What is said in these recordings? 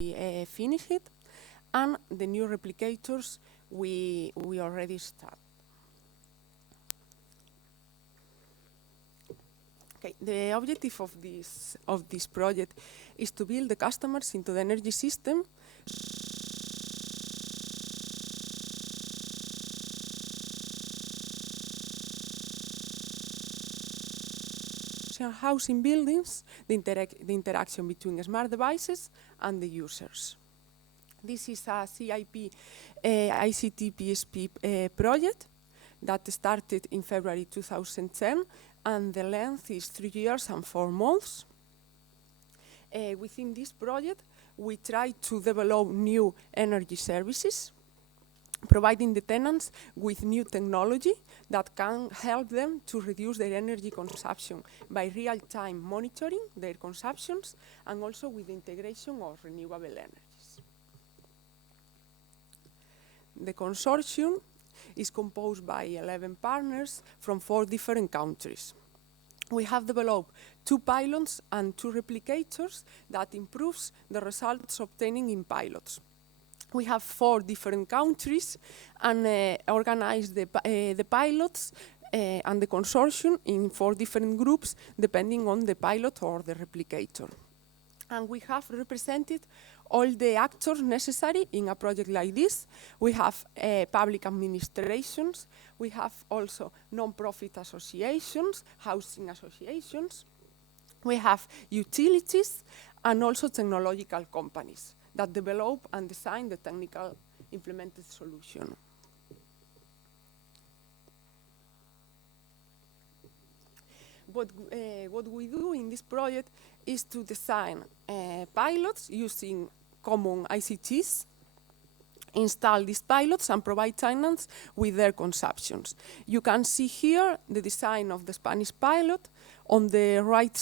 finished it, and the new replicators we already start. Okay, the objective of this project is to build the customers into the energy system housing buildings, the interaction between smart devices and the users. This is a CIP ICT PSP project that started in February 2010, and the length is 3 years and 4 months. Within this project, we try to develop new energy services, providing the tenants with new technology that can help them to reduce their energy consumption by real-time monitoring their consumptions, and also with the integration of renewable energies. The consortium is composed by 11 partners from 4 different countries. We have developed 2 pilots and 2 replicators that improves the results obtaining in pilots. We have 4 different countries and organize the pilots and the consortium in 4 different groups depending on the pilot or the replicator. And we have represented all the actors necessary in a project like this. We have public administrations, we have also non-profit associations, housing associations, we have utilities, and also technological companies that develop and design the technical implemented solution. What we do in this project is to design pilots using common ICTs, install these pilots, and provide tenants with their consumptions. You can see here the design of the Spanish pilot. On the right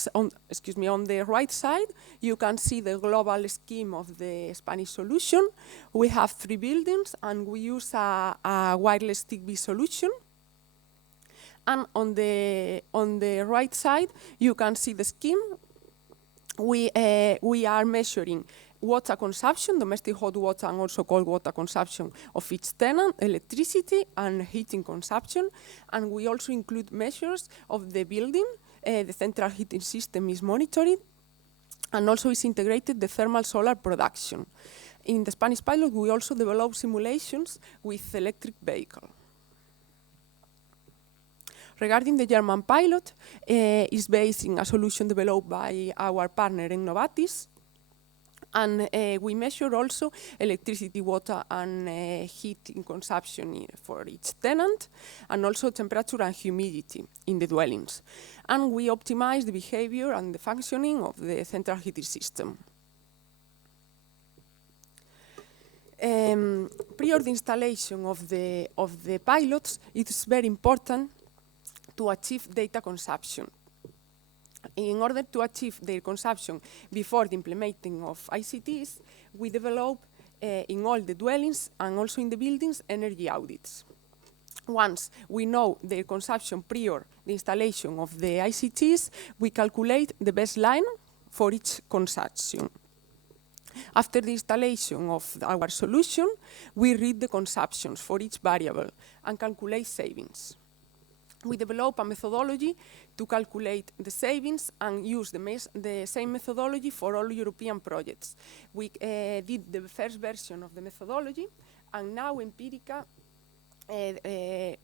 side, you can see the global scheme of the Spanish solution. We have 3 buildings, and we use a wireless TIC-B solution. And on the right side, you can see the scheme. We are measuring water consumption, domestic hot water and also cold water consumption of each tenant, electricity and heating consumption. And we also include measures of the building. The central heating system is monitored, and also is integrated the thermal solar production. In the Spanish pilot, we also develop simulations with electric vehicle. Regarding the German pilot, is based in a solution developed by our partner Engerati, and we measure also electricity, water, and heating consumption for each tenant, and also temperature and humidity in the dwellings. And we optimize the behavior and the functioning of the central heating system. Prior the installation of the pilots, it is very important to achieve data consumption. In order to achieve their consumption before the implementing of ICTs, we develop in all the dwellings and also in the buildings energy audits. Once we know their consumption prior the installation of the ICTs, we calculate the baseline for each consumption. After the installation of our solution, we read the consumptions for each variable and calculate savings. We develop a methodology to calculate the savings and use the same methodology for all European projects. We did the first version of the methodology, and now Empirica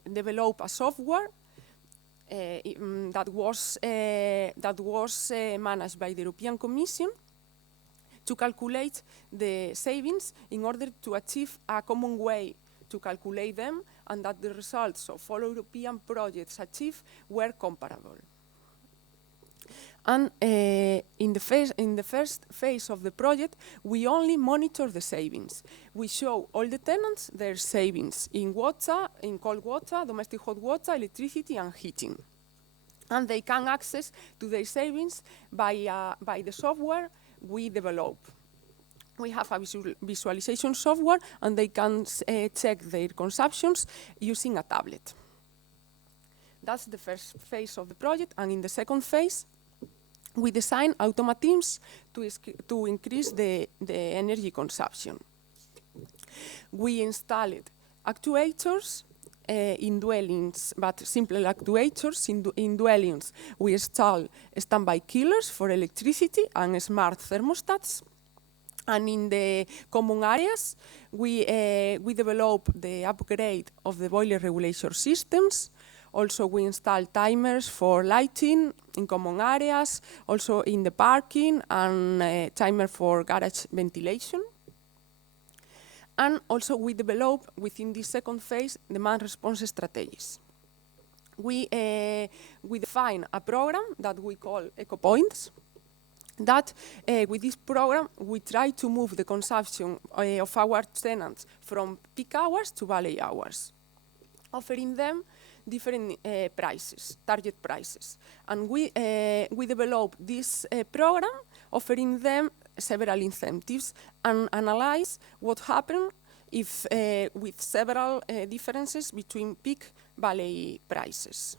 developed a software that was managed by the European Commission to calculate the savings in order to achieve a common way to calculate them, and that the results of all European projects achieved were comparable. And in the first phase of the project, we only monitor the savings. We show all the tenants their savings in water, in cold water, domestic hot water, electricity, and heating. And they can access to their savings by the software we develop. We have a visualization software, and they can check their consumptions using a tablet. That's the first phase of the project, and in the second phase, we design automatisms to increase the energy consumption. We installed actuators in dwellings, but simple actuators in dwellings. We install standby killers for electricity and smart thermostats. And in the common areas, we develop the upgrade of the boiler regulation systems. Also, we install timers for lighting in common areas, also in the parking, and timer for garage ventilation. And also, we develop, within this second phase, demand response strategies. We define a program that we call EcoPoints, that with this program, we try to move the consumption of our tenants from peak hours to valley hours, offering them different prices, target prices. And we develop this program, offering them several incentives, and analyze what happens if with several differences between peak valley prices.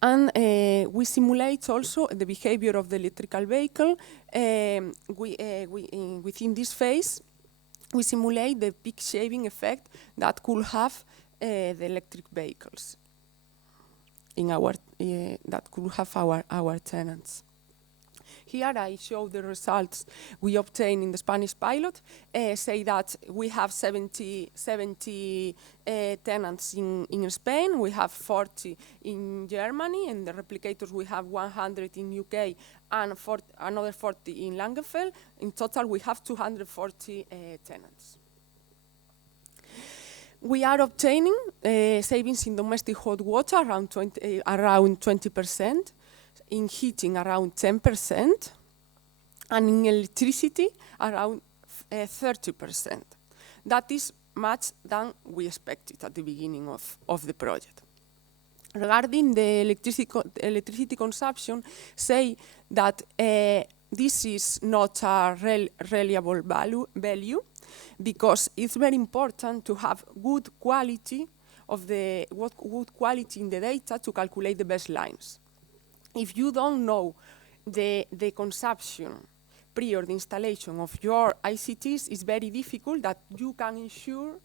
And we simulate also the behavior of the electrical vehicle. Within this phase, we simulate the peak shaving effect that could have the electric vehicles in that could have our tenants. Here I show the results we obtained in the Spanish pilot. Say that we have 70 tenants in Spain, we have 40 in Germany, and the replicators we have 100 in UK and another 40 in Langenfeld. In total, we have 240 tenants. We are obtaining savings in domestic hot water around 20%, in heating around 10%, and in electricity around 30%. That is much than we expected at the beginning of the project. Regarding the electricity consumption, say that this is not a reliable value, because it's very important to have good quality in the data to calculate the baselines. If you don't know the consumption prior the installation of your ICTs, it's very difficult that you can ensure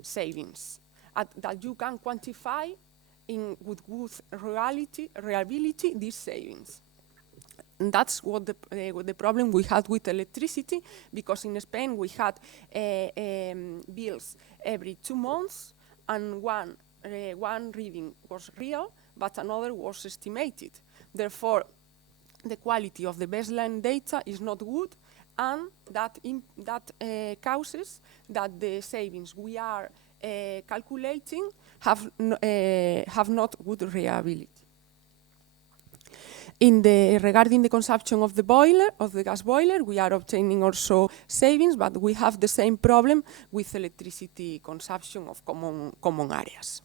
savings, that you can quantify with good reliability these savings. And that's what the problem we had with electricity, because in Spain we had bills every 2 months, and one reading was real, but another was estimated. Therefore, the quality of the baseline data is not good, and that causes that the savings we are calculating have not good reliability. Regarding the consumption of the gas boiler, we are obtaining also savings, but we have the same problem with electricity consumption of common areas.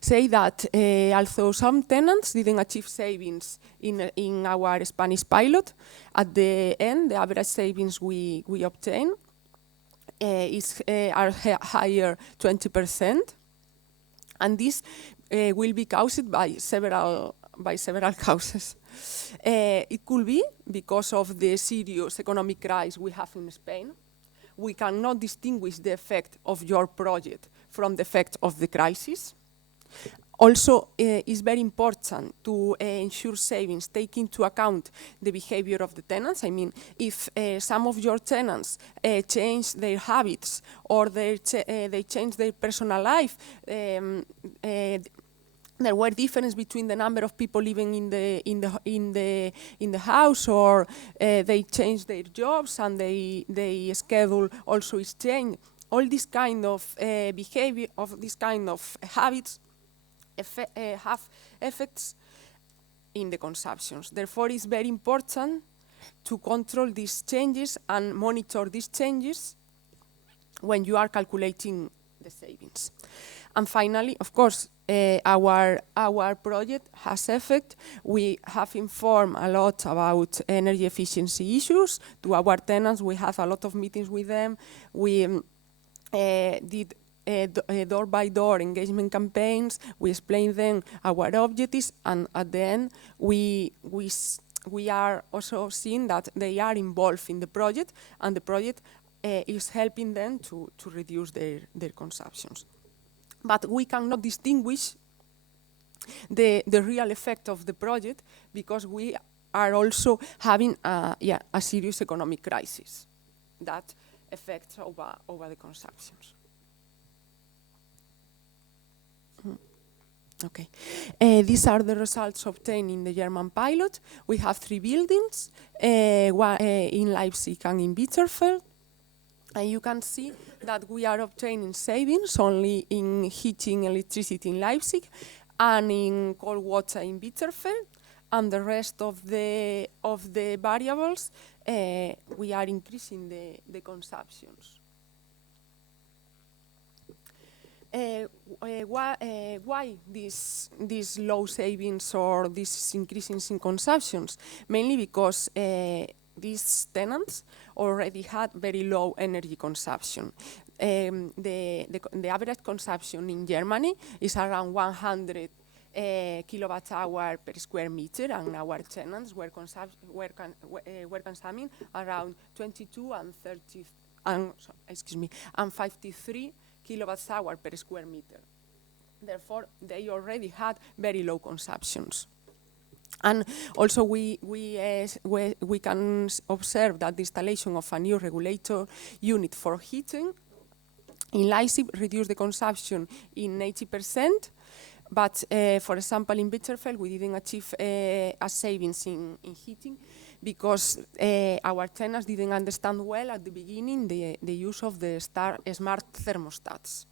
Say that although some tenants didn't achieve savings in our Spanish pilot, at the end, the average savings we obtain are higher 20%, and this will be caused by several causes. It could be because of the serious economic crisis we have in Spain. We cannot distinguish the effect of your project from the effect of the crisis. Also, it's very important to ensure savings, take into account the behavior of the tenants. I mean, if some of your tenants change their habits or they change their personal life, there were differences between the number of people living in the house, or they change their jobs and they schedule also is changed. All this kind of behavior, of this kind of habits, have effects in the consumptions. Therefore, it's very important to control these changes and monitor these changes when you are calculating the savings. And finally, of course, our project has effect. We have informed a lot about energy efficiency issues to our tenants. We have a lot of meetings with them. We did door-by-door engagement campaigns. We explain them our objectives, and at the end, we are also seeing that they are involved in the project, and the project is helping them to reduce their consumptions. But we cannot distinguish the real effect of the project because we are also having a serious economic crisis that affects over the consumptions. Okay, these are the results obtained in the German pilot. We have 3 buildings, one in Leipzig and in Bitterfeld. And you can see that we are obtaining savings only in heating electricity in Leipzig and in cold water in Bitterfeld. And the rest of the variables, we are increasing the consumptions. Why these low savings or these increases in consumptions? Mainly because these tenants already had very low energy consumption. The average consumption in Germany is around 100 kilowatt-hour per square meter, and our tenants were consuming around 22 and 53 kilowatts-hour per square meter. Therefore, they already had very low consumptions. And also, we can observe that the installation of a new regulator unit for heating in Leipzig reduced the consumption in 80%. But, for example, in Bitterfeld, we didn't achieve a savings in heating because our tenants didn't understand well at the beginning the use of the smart thermostats.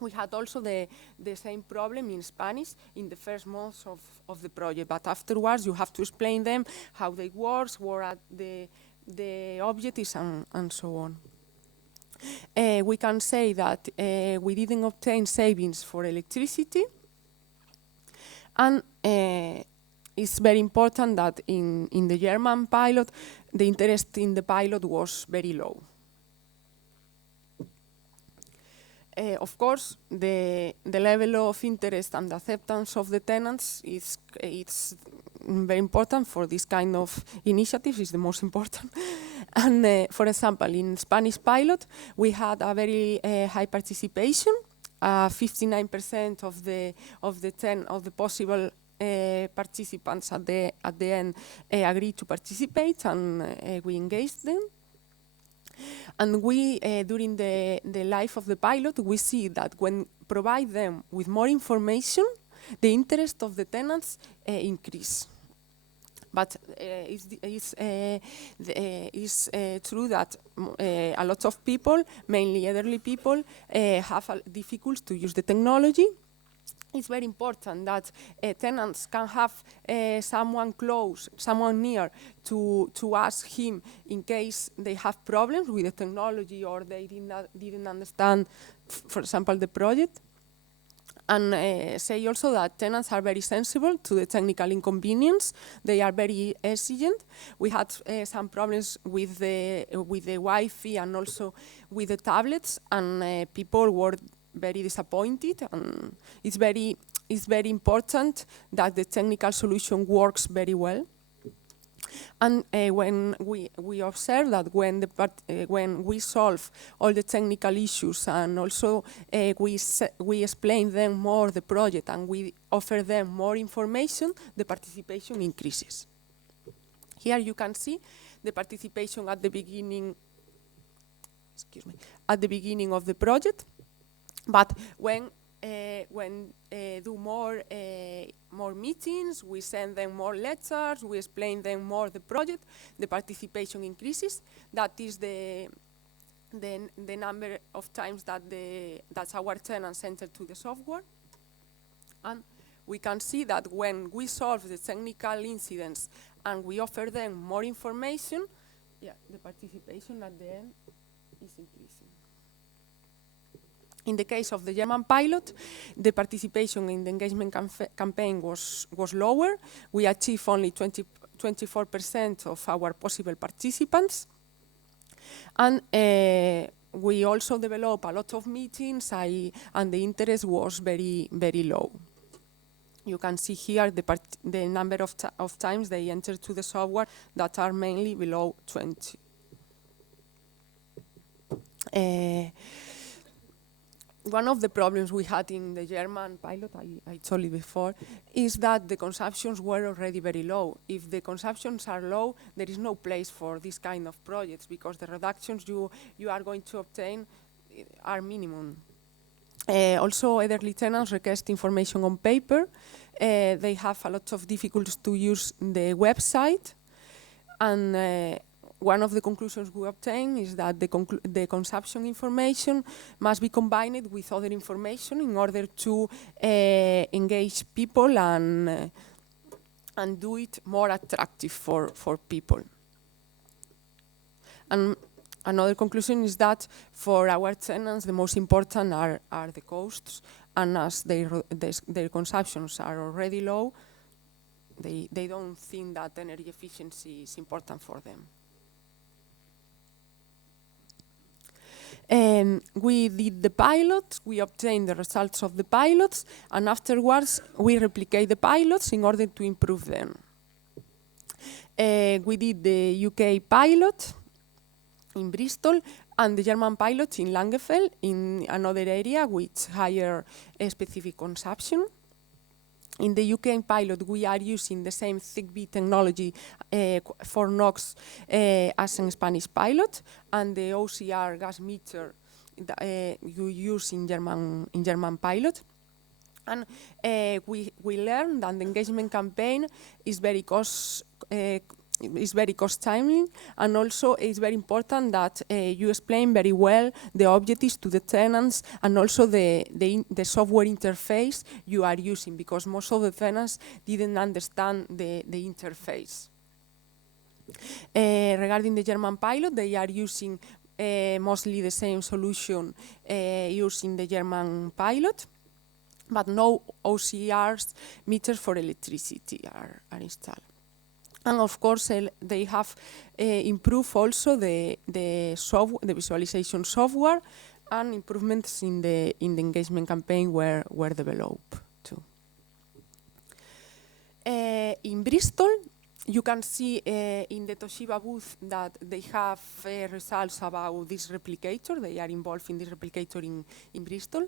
We had also the same problem in Spanish in the first months of the project, but afterwards you have to explain them how they work, what are the objectives, and so on. We can say that we didn't obtain savings for electricity, and it's very important that in the German pilot, the interest in the pilot was very low. Of course, the level of interest and acceptance of the tenants it's very important for this kind of initiatives. It's the most important. And for example, in Spanish pilot, we had a very high participation. 59% of the possible participants at the end agreed to participate, and we engaged them. And we, during the life of the pilot, we see that when provide them with more information, the interest of the tenants increase. But it's true that a lot of people, mainly elderly people, have difficulty to use the technology. It's very important that tenants can have someone close, someone near to ask him in case they have problems with the technology or they didn't understand, for example, the project. And say also that tenants are very sensible to the technical inconvenience. They are very exigent. We had some problems with the Wi-Fi and also with the tablets, and people were very disappointed. And it's very important that the technical solution works very well. And when we observe that when we solve all the technical issues and also we explain them more the project and we offer them more information, the participation increases. Here you can see the participation at the beginning. At the beginning of the project, but when do more meetings, we send them more letters, we explain them more the project, the participation increases. That is the number of times that our tenants enter to the software. And we can see that when we solve the technical incidents and we offer them more information, the participation at the end is increasing. In the case of the German pilot, the participation in the engagement campaign was lower. We achieved only 24% of our possible participants. And we also developed a lot of meetings, and the interest was very, very low. You can see here the number of times they enter to the software that are mainly below 20. One of the problems we had in the German pilot, I told you before, is that the consumptions were already very low. If the consumptions are low, there is no place for this kind of projects because the reductions you are going to obtain are minimum. Also, elderly tenants request information on paper. They have a lot of difficulties to use the website, and one of the conclusions we obtain is that the consumption information must be combined with other information in order to engage people and do it more attractive for people. And another conclusion is that for our tenants, the most important are the costs, and as their consumptions are already low, they don't think that energy efficiency is important for them. We did the pilots, we obtained the results of the pilots, and afterwards we replicate the pilots in order to improve them. We did the UK pilot in Bristol and the German pilot in Langefeld in another area with higher specific consumption. In the UK pilot, we are using the same Zigbee technology for NOx as in Spanish pilot, and the OCR gas meter you use in German pilot. And we learned that the engagement campaign is very cost timing, and also it's very important that you explain very well the objectives to the tenants and also the software interface you are using, because most of the tenants didn't understand the interface. Regarding the German pilot, they are using mostly the same solution used in the German pilot, but no OCRs meters for electricity are installed. And of course, they have improved also the visualization software, and improvements in the engagement campaign were developed too. In Bristol, you can see in the Toshiba booth that they have results about this replicator. They are involved in this replicator in Bristol.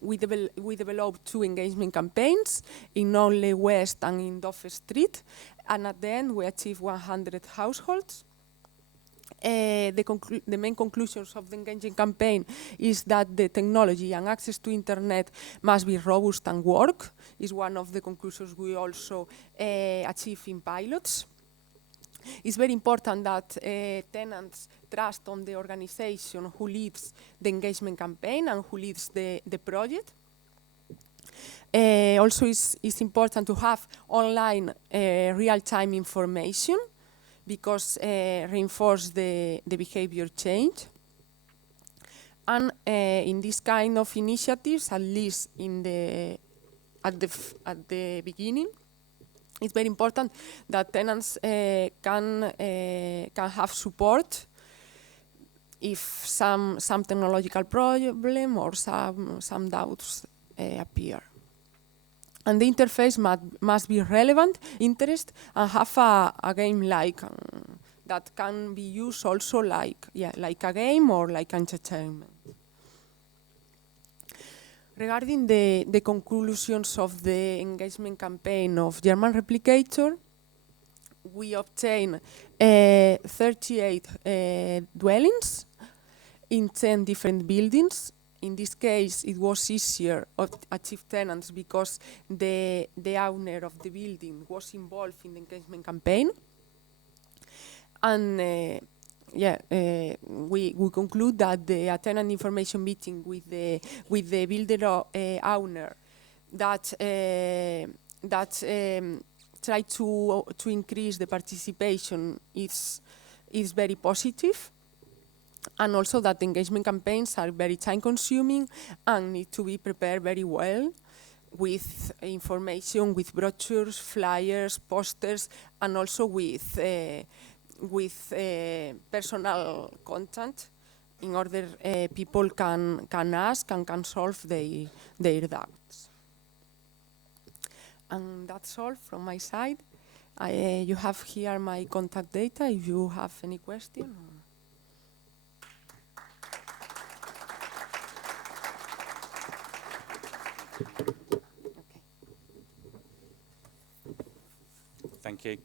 We developed 2 engagement campaigns in Only West and in Dove Street, and at the end we achieved 100 households. The main conclusions of the engagement campaign is that the technology and access to internet must be robust and work, is one of the conclusions we also achieve in pilots. It's very important that tenants trust on the organization who leads the engagement campaign and who leads the project. Also, it's important to have online real-time information, because reinforce the behavior change. And in this kind of initiatives, at least at the beginning, it's very important that tenants can have support if some technological problem or some doubts appear. And the interface must be relevant, interest, and have a game like that can be used also like a game or like entertainment. Regarding the conclusions of the engagement campaign of German Replicator, we obtained 38 dwellings in 10 different buildings. In this case, it was easier to achieve tenants because the owner of the building was involved in the engagement campaign. And we conclude that the tenant information meeting with the builder owner that try to increase the participation is very positive, and also that engagement campaigns are very time-consuming and need to be prepared very well with information, with brochures, flyers, posters, and also with personal content in order people can ask and can solve their doubts. And that's all from my side. You have here my contact data if you have any question. Thank you.